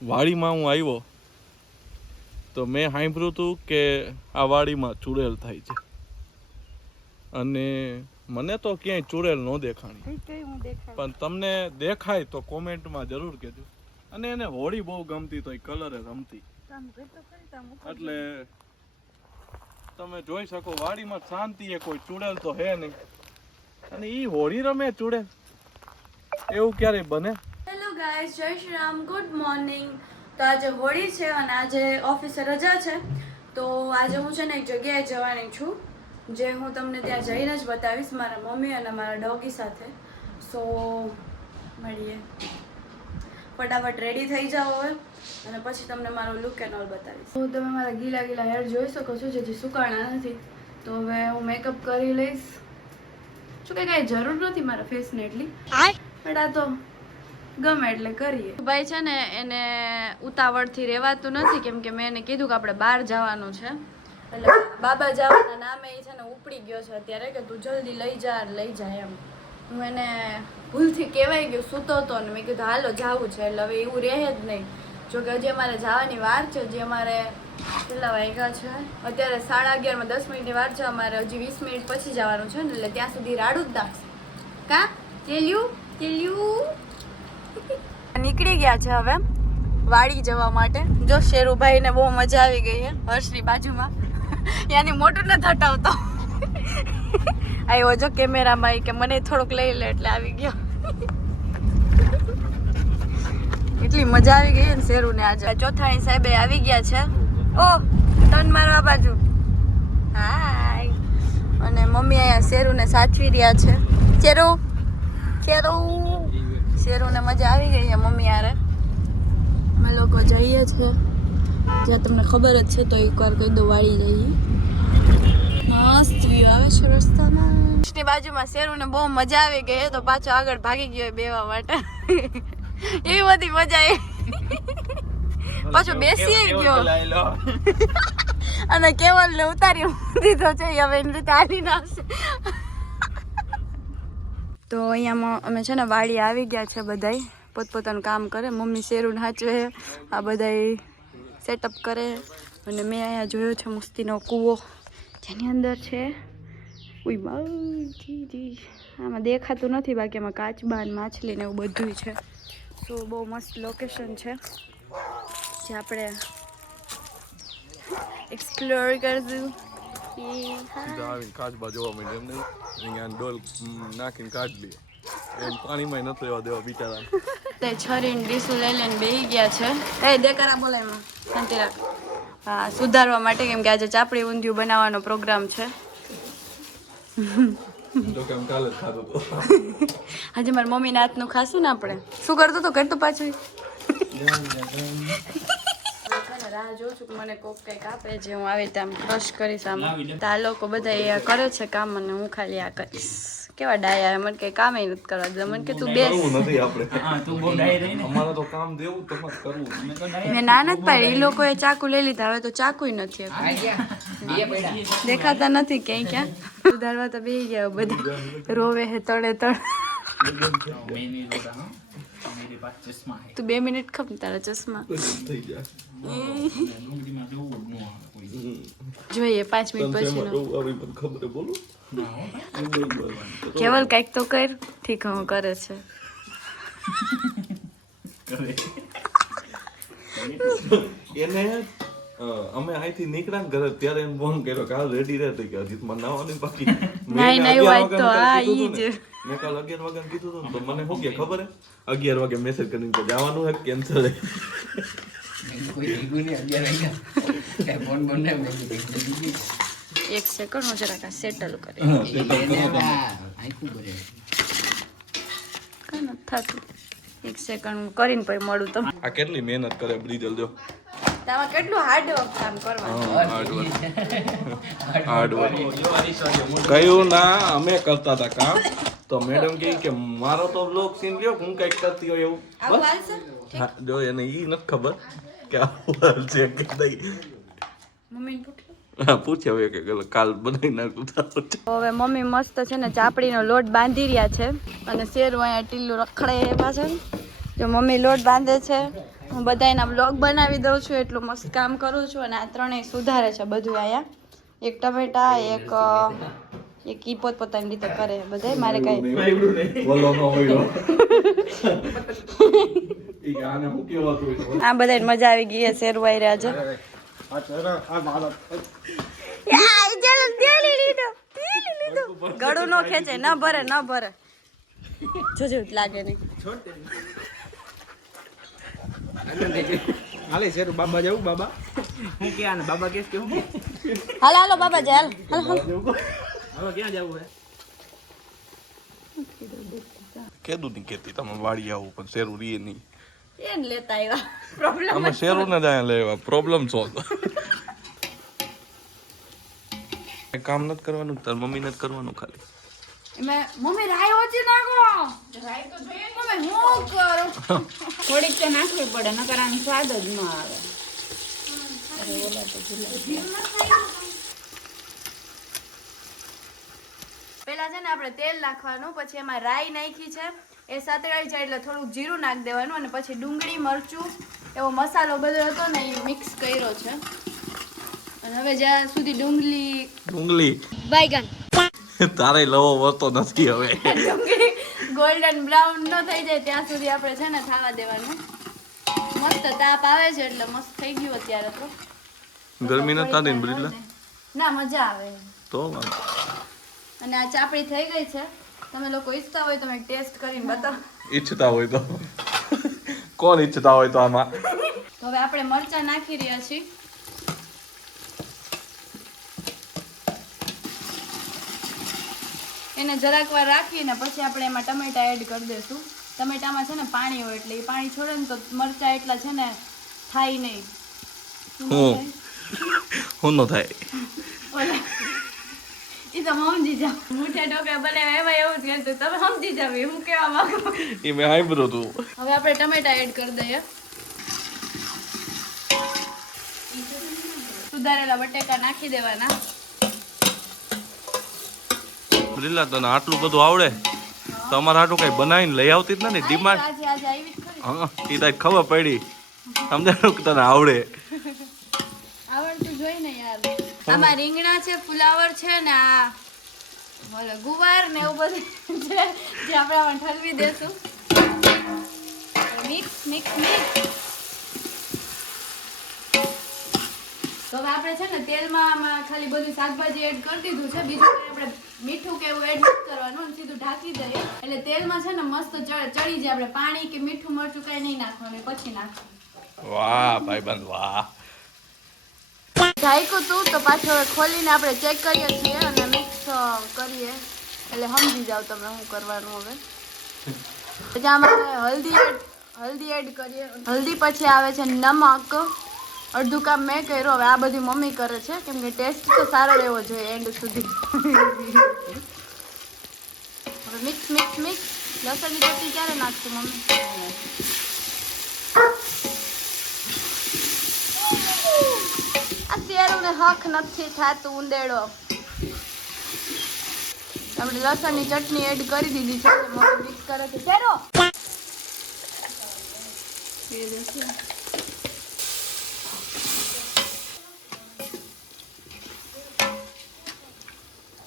વાડીમાં હું આવ્યો તો મેં સાંભળ્યું હતું કે આ વાડીમાં ચૂડેલ થાય છે અને મને તો ક્યાંય ચૂડેલ ન દેખાણી, પણ તમને દેખાય તો કોમેન્ટમાં જરૂર કહેજો. અને એને હોળી બહુ ગમતી તો એ કલરે રમતી, એટલે તમે જોઈ શકો વાડીમાં શાંતિ એ કોઈ ચૂડેલ તો હે નહીં, અને એ હોળી રમે ચૂડેલ, એવું ક્યારેય બને? હેલો ગાઈઝ, જય શ્રી રામ, ગુડ મોર્નિંગ. તો આજે હોળી છે અને આજે ઓફિસે રજા છે, તો આજે હું છે ને એક જગ્યાએ જવાની છું, જે હું તમને ત્યાં જઈને જ બતાવીશ મારા મમ્મી અને મારા ડોગી સાથે. સો મળીએ, ફટાફટ રેડી થઈ જાઓ હવે અને પછી તમને મારો લુક એન્ડ ઓલ બતાવીશ. તો તમે મારા ગીલા ગીલા હેર જોઈ શકો છો, જેથી સુકાણા નથી. તો હવે હું મેકઅપ કરી લઈશ. શું કે કાંઈ જરૂર નથી મારા ફેસને એટલી, પણ આ તો ગમે એટલે કરીએ. ભાઈ છે ને એને ઉતાવળથી રહેવાતું નથી, કેમ કે મેં એને કીધું કે આપણે બહાર જવાનું છે, એટલે બાબા જવાના નામે એ છે ને ઉપડી ગયો છે અત્યારે કે તું જલ્દી લઈ જા એમ. હું એને ભૂલથી કહેવાય ગયું, સૂતો હતો ને મેં કીધું હાલો જવું છે, એટલે હવે એવું રહે જ નહીં. જોકે હજી અમારે જવાની વાર છે, હજી અમારે કેટલા વાગ્યા છે અત્યારે 11:30, 10 મિનિટની વાર છે. અમારે હજી 20 મિનિટ પછી જવાનું છે ને, એટલે ત્યાં સુધી રાડું જ નાખશે. કા તેલ્યું નીકળી ગયા છે હવે વાડી જવા માટે. જો શેરુભાઈ ને બહુ મજા આવી ગઈ છે હર્ષની બાજુમાં, યાની મોટું નથી હટાવતો. આવ્યો જો કેમેરામાં કે મને થોડુંક લઈ લે, એટલે આવી ગયો. એટલી મજા આવી ગઈ ને શેરુ ને. આજે ચોથાણી સાહેબે આવી ગયા છે. ઓ ટર્ન મારવા બાજુ. હાય. અને મમ્મી અહીંયા શેરુ ને સાચવી રહ્યા છે. શેરુને મજા આવી ગઈ છે મમ્મી યારે. અમે લોકો જઈએ છે જ્યાં તમને ખબર જ છે, તો એકવાર કહી દો વાળી જઈએ. મસ્ત વ્યૂ આવે છે રસ્તામાં. ની બાજુમાં શેરુને બહુ મજા આવી ગઈ, તો પાછો આગળ ભાગી ગયો બેવા માટે. એવી બધી મજા આવી, પાછો બેસી ગયો અને કેવલ ને ઉતારી દીધો છે. હવે એની રીતે હાલી નાખશે. તો અહીંયા અમે છે ને વાડી આવી ગયા છે, બધાય પોતપોતાનું કામ કરે. મમ્મી શેરુને સાચવે, આ બધાય સેટઅપ કરે. અને મેં અહીંયા જોયો છે મસ્તીનો કૂવો, જેની અંદર છે આમાં દેખાતું નથી, બાકી એમાં કાચબા ને માછલી ને એવું બધું છે. તો બહુ મસ્ત લોકેશન છે, જે આપણે એક્સપ્લોર કરશું. કાચબા જોવા મળે એમ નહીં, અહીંયા ડોલ નાખીને કાઢ લે, એમ પાણીમાં નતો એવા દેવા બિચારા. તે છરીને ડીસું લઈ લઈને બેસી ગયા છે. એ દેકારા બોલાય એમાં શાંતિ રાખ. હા, સુધારવા માટે, કેમ કે આજે ચાપડી ઊંધિયું બનાવવાનો પ્રોગ્રામ છે. આજે મારી મમ્મીના હાથનું ખાશું ને આપણે. શું કરતો તો કરતો પાછું રાહ જોઉં છું કે મને કોક કંઈક આપે, જે હું આવી રીતે આમ ક્રશ કરીશ. આમાં તો આ લોકો બધા કરે છે કામ અને હું ખાલી આ કરીશ. કેવા ડાયા, મને કઈ કામ નથી કરવા દે. મને કે તું બેસ. મેં ના નથી પાડી, એ લોકોએ ચાકુ લઈ લીધા, હવે તો ચાકુ નથી, દેખાતા નથી ક્યાંય. ક્યાં સુધારવા તો બેસી ગયા બધા, રોવે હે તળે તળ. તું 2 મિનિટ ખપ તારા ચશ્મા જોઈએ 5 મિનિટ પછી. કેવલ કઈક તો કર. ઠીક હું કરે છે. એને અમે અહીંથી નીકળ્યા ને ઘરે ત્યારે એમ ફોન કર્યો કે હાલ રેડી રહે, કે હજી મને નાવાની બાકી. નહીં વાત તો આ ઈ જ. મેં કાલ 11 વાગે કીધું હતું, તો મને શું કે ખબર હે 11 વાગે મેસેજ કરીને કે જવાનું હે કેન્સલ હે. એક સેકન્ડ હું જરાક સેટલ કરે. કઈ નથી થતું, એક સેકન્ડ કરીને પછી મળું તમને. આ કેટલી મહેનત કરે બ્રિજલ, જો તામાં કેટલું હાર્ડ વર્ક કામ કરવાનું. હાર્ડ વર્ક કયું ના અમે કરતા હતા કામ, તો મેડમ કે મારો તો બ્લોગ સીન લ્યો, હું કઈક કરતી હોય એવું. બસ જો એને ઈ નથી ખબર કે આવું છે કે નહીં. મમ્મીને પૂછો. હા પૂછે હવે કે કાલ બનાવી નાખું. હવે મમ્મી મસ્ત છે ને ચાપડીનો લોટ બાંધી રહ્યા છે, અને શેરું અહીંયા ટીલું રખડે એ પાછળ. જો મમ્મી લોટ બાંધે છે હું બધાયના બ્લોગ બનાવી દઉં છું, એટલું મસ્ત કામ કરું છું. અને આ ત્રણેય સુધારે છે બધું આયા. એક ટમેટા, એક ઈ પોતપોતાની રીતે કરે બધાય. મારે કઈ આ બધાય મજા આવી ગઈ. શેરવાઈ રહ્યા છે. ગળું નો ખેંચે, ન ભરે જોજો લાગે નહીં. હાલે શેર બાબા જાવ બાબા હું કે આને બાબા કેસ કે હું હાલો બાબા જાય હાલો હવે ક્યાં જાવું હે કેદું નહીં કેતી તમે વાડી આવું પણ શેરું રીએ નહીં. એને લેતા આવ્યા પ્રોબ્લેમ. અમે શેરું ને જાય લેવા પ્રોબ્લેમ સોલ્વ. કામ નથી કરવાનું, તાર મમ્મી નથી કરવાનું ખાલી. મમ્મી રાઈ ઓછી નાખો. રાઈ તો જોઈએ મમ્મી હું કરું. થોડીક તો નાખવી પડે નકર આનો સ્વાદ જ ન આવે. પેલા છે ને આપણે તેલ નાખવાનું, પછી એમાં રાઈ નાખી છે, એ સાતળાઈ જાય એટલે થોડુંક જીરું નાખી દેવાનું, અને પછી ડુંગળી મરચું એવો મસાલો બધો હતો ને એ મિક્સ કર્યો છે. અને હવે જ્યાં સુધી ડુંગળી બાયગન તારે લવો વળતો નથી હવે. ડુંગળી ગોલ્ડન બ્રાઉન ન થઈ જાય ત્યાં સુધી આપણે છે ને થવા દેવાનું. મસ્ત તાપ આવે છે એટલે મસ્ત થઈ ગયું અત્યારે તો. ગરમી નથી થતી ને બ્રિજલા? ના મજા આવે. તો વાંધો. અને આ ચાપડી થઈ ગઈ છે. તમે લોકો ઈચ્છતા હોય તો મેં ટેસ્ટ કરીને બતાવો. ઈચ્છતા હોય તો કોણ ઈચ્છતા હોય તો આમાં. તો હવે આપણે મરચાં નાખી રહ્યા છીએ. એને જરાક વાર રાખીને પછી આપણે એમાં ટમેટા એડ કરી દઈશું. ટમેટામાં છે ને પાણી હોય એટલે એ પાણી છોડે ને તો મરચાં એટલા છે ને થાય નહીં. હું ન થાય એ તો સમજી જાવ. મુઠિયા ઢોકળા બનાવ્યા એમાં એવું જ કરતું. તમે સમજી જાવ હું કેવા માંગુ. એ મેં સાંભળ્યું તું. હવે આપણે ટમેટા એડ કરી દઈએ. સુધારેલા બટેકા નાખી દેવાના. બ્રિજલા તને આટલું બધું આવડે તો અમારે આટલું કઈ બનાવીને લઈ આવતી જ નથી ડિમાન્ડ. આજે આવી જ ખરી. હા એ તારી ખબર પડી સમજાયું કે તને આવડે. આવડતું જોઈ ને યાર. આમાં રીંગણા છે, ફુલાવર છે ને આ ગુવાર ને એવું બધું છે જે આપણે આમાં ઠલવી દેશું. મિક્સ તો હવે આપણે છે ને તેલમાં આમાં ખાલી બધું શાકભાજી એડ કરી દીધું છે. બીજું કંઈ આપણે મીઠું કે એવું એડ નથી કરવાનું, અને સીધું ઢાંકી દઈએ એટલે તેલમાં છે ને મસ્ત ચડી જાય. આપણે પાણી કે મીઠું મરચું કઈ નહીં નાખવાનું, પછી નાખવાનું. વાહ ભાઈબંધ વાહ. ઢાંક્યું તું તો પાછું હવે ખોલીને આપણે ચેક કરીએ છીએ અને મિક્સ કરીએ એટલે સમજી જાવ તમે શું કરવાનું. હવે પછી આમાં હલ્દી એડ કરીએ. હલ્દી પછી આવે છે નમક. અડધું કામ મેં કર્યું, હવે આ બધું મમ્મી કરે છે કેમ કે ટેસ્ટ તો સારો રહેવો જોઈએ એન્ડ સુધી. હવે મિક્સ લસણની ચટણી ક્યારે નાખશું મમ્મી? આ શેરુંને હક નથી થાતું ઉંદેડો. આપણે લસણની ચટણી એડ કરી દીધી છે. મમ્મી મિક્સ કરે છે. શેરો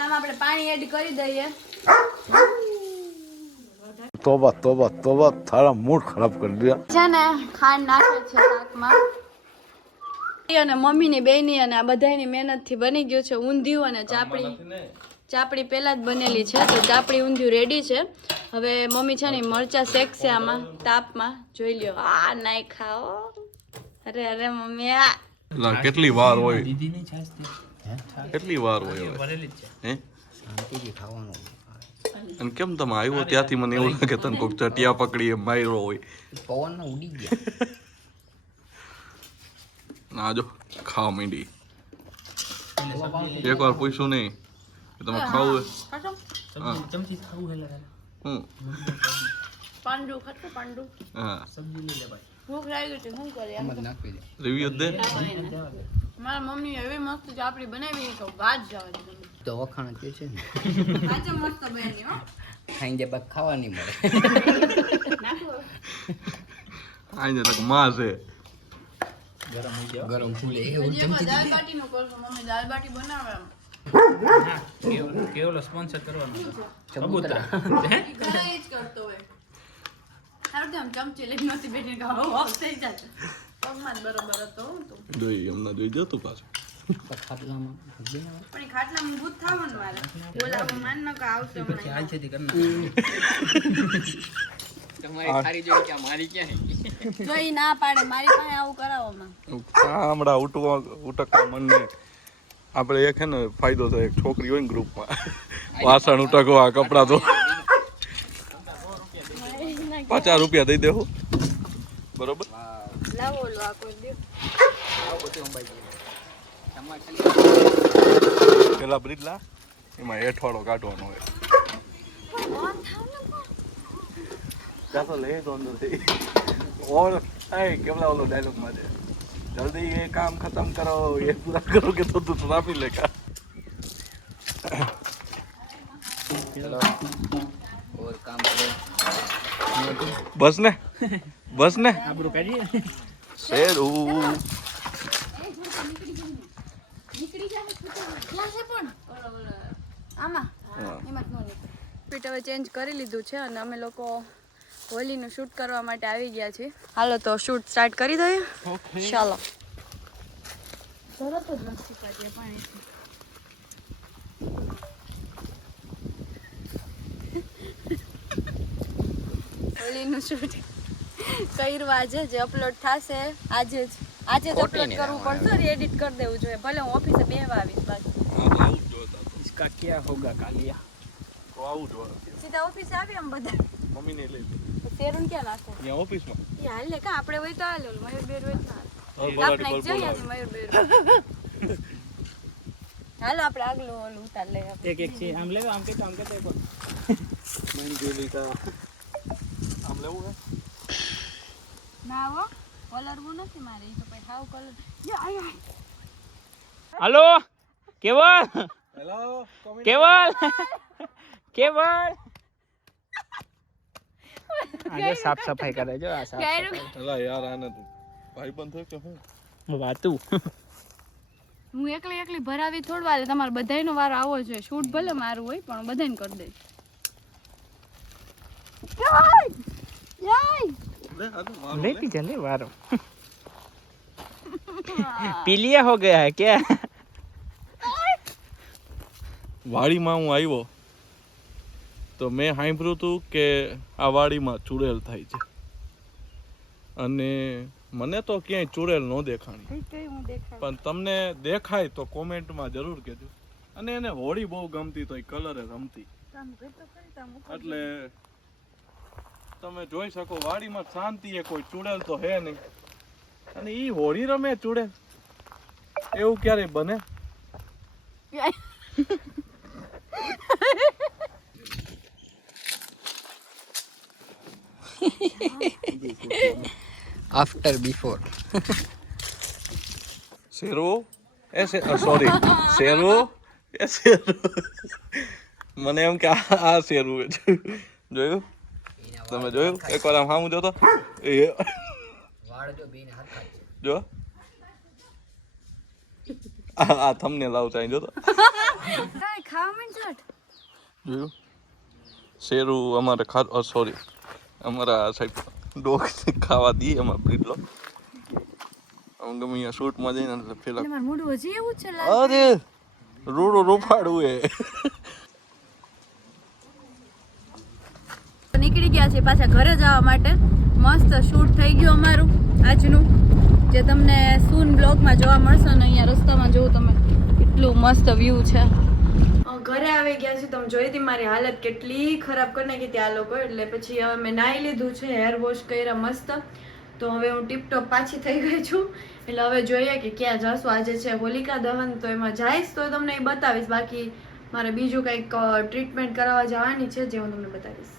આમાં આપણે પાણી એડ કરી દઈએ. તોબા તારા મૂડ ખરાબ કરી દીધા છે ને ખાંડ નાખે છે શાકમાં. અને મમ્મીની બેની અને આ બધાની મહેનતથી બની ગયું છે ઊંધિયું. અને ચાપડી પહેલા જ બનેલી છે તો ચાપડી ઊંધિયું રેડી છે. હવે મમ્મી છે ને મરચા શેકશે આમાં તાપમાં. જોઈ લ્યો. આ નાઈ ખાઓ. અરે મમ્મી આ કેટલી વાર હોય દીદી ની છાસ તે કેટલી વાર હોય ભરેલી જ છે હે શાંતિથી ખાવાનું. અને કેમ તમે આવ્યો ત્યાંથી મને એવું લાગે તને કોઈક ચટિયા પકડી એમ માર્યો હોય. પવનમાં ઉડી ગયા ના જો ખાવા માંડી. એકવાર પૂછ્યું નહીં કે તમે ખાવું ચમચી ખાવું હેલા હું પાંડુ ખાતું પાંડુ. હા સબ્જી લઈ લે ભાઈ. ભૂખ લાગી હતી શું કરીએ? નાખી દે રિવ્યુ દે. મારા મમ્મી એવી મસ્ત ચાપડી બનાવી તો વાત જવા દે. તો વખાણ કે છે ને સાચે મસ્ત બની હો. ખાઈ દે બાદ ખાવા નહીં મળે. આઈને તક માં છે ગરમ થઈ ગયો ગરમ ફૂલે એવું હજી એમાં દાળ બાટીનું કરશું. મમ્મી દાળ બાટી બનાવે એમ. કેવલો સ્પોન્સર કરવાનો કબૂતરા. ઘણા એ જ કરતો હોય. સારું તો આમ ચમચી લઈને નહોતી બેઠી કે આવું આવું થઈ જાય. પગમાં જ બરોબર હતો હું તો. જોઈ એમના જોઈ જતું પાછું ખાટલામાં પણ એ ખાટલામાં ભૂત થવાનું મારે. બોલાવો માન ન કે આવશે પછી હાલ હમણાં. છે કરના તમારી સારી જોઈ કે મારી ક્યાં જો ઈ ના પાડે મારી પાસે આવું કરાવોમાં. હમણાં ઉટકવા મનને આપણે એક હે ને ફાયદો થાય એક છોકરી હોય ને ગ્રુપમાં વાસણ ઉટકવા કપડાં તો 50 રૂપિયા દઈ દેવું બરોબર લાવો ઓલું આ કોઈ દે. પેલા બ્રિજલા એમાં હેઠવાળો કાઢવાનો હોય ત્યાં તો લઈ દો અંદર ઓર એ કેવડા ઓલો ડાયલોગ માં છે જલ્દી ये काम खत्म करो ये पूरा करो के तो तू ट्रैफिक लेगा और काम करे बस ने આબરૂ કાઢીએ शेरू નીકળી જાય ક્યાં છે પણ આમાં એમાં જ નો નીકળે. ફિટ હવે ચેન્જ કરી લીધું છે અને અમે લોકો હોલીનું શૂટ કરવા માટે આવી ગયા છીએ. હાલો તો શૂટ સ્ટાર્ટ કરી દઈએ. ચાલો તરત જ નથી કાઢ્યા પાણીથી. હોલીનું શૂટ કર્યું આજે જે અપલોડ થશે આજે જ અપલોડ કરવું પડશે ને એડિટ કરી દેવું જોઈએ. ભલે હું ઓફિસે બેહવા આવીશ બાકી इसका क्या होगा कालिया સીધા ઓફિસે આવી આમ બધા મમ્મી ને લઈ શેરું ક્યાં નાખો ત્યાં ઓફિસમાં એ હાલ લે કા આપણે હોય તો હાલ ઓલું મયુર બેર હોય તો હાલ. બરાડી આપણે પર જઈએ છે મયુર બેર હાલો આપણે આગલું ઓલું ઉતાર લઈએ एक एक से आम ले आम के तो મમ્મી જોઈ કા આમ લેવું હે ના હો કલરવું નથી મારે ઈ તો પછી હાવ કલર યા આય हेलो केवल હેલો केवल केवल આજે સાફ સફાઈ કરે જો આ સાફ ગાયરું એલા યાર આને તું ભાઈ બંધ થયો કે હું વાતું હું એકલી ભરાવી થોડવા લે તમારે બધાયનો વારો આવો જોઈએ. શૂટ ભલે મારું હોય પણ બધાને કરી દઈશ. લે આને મારો લે लेके चले वारो पीलिया हो गया है क्या વાડીમાં હું આવ્યો તો મેં સાંભળ્યું હતું કે આ વાડીમાં ચૂડેલ થાય છે અને મને તો ક્યાંય ચૂડેલ ન દેખાણી પણ તમને દેખાય તો કોમેન્ટમાં જરૂર કહેજો. અને એને હોળી બહુ ગમતી તો એ કલરે રમતી એટલે તમે જોઈ શકો વાડીમાં શાંતિ એ કોઈ ચૂડેલ તો હે નહીં અને એ હોળી રમે ચૂડેલ એવું ક્યારેય બને आफ्टर बिफोर શેરો એ સોરી શેરો એ શેરો મને એમ કે આ શેરું જોયું તમે જોયું એકવાર આમ સામું જોતો એ વાળ જો બેને હરખા છે જો આ તમને લાવતા જોતો કાઈ ખાવા માંડ જોયું શેરું અમારે સોરી અમારા સાહેબ ડોગ ખાવા દઈએ અમારે બ્રીડલો આમ ગમે અહીંયા શૂટમાં જઈને એટલે પેલા મારું મોઢું હજી એવું છે અરે રૂડો રૂપાડું એ નીકળી ગયા છે પાછા ઘરે જવા માટે. મસ્ત શૂટ થઈ ગયું અમારું આજનું જે તમને સૂન બ્લોગમાં જોવા મળશે ને અહીંયા રસ્તામાં જોવું તમે કેટલું મસ્ત વ્યૂ છે. ઘરે આવી ગયા છે તમે જોઈ હતી મારી હાલત કેટલી ખરાબ કરી નાખી હતી આ લોકો એટલે પછી હવે મેં નાહી લીધું છે હેર વોશ કર્યા મસ્ત તો હવે હું ટીપટોપ પાછી થઈ ગઈ છું એટલે હવે જોઈએ કે ક્યાં જશું. આજે છે હોલિકા દહન તો એમાં જઈશ તો તમને એ બતાવીશ. બાકી મારે બીજું કંઈક ટ્રીટમેન્ટ કરાવવા જવાની છે જે હું તમને બતાવીશ.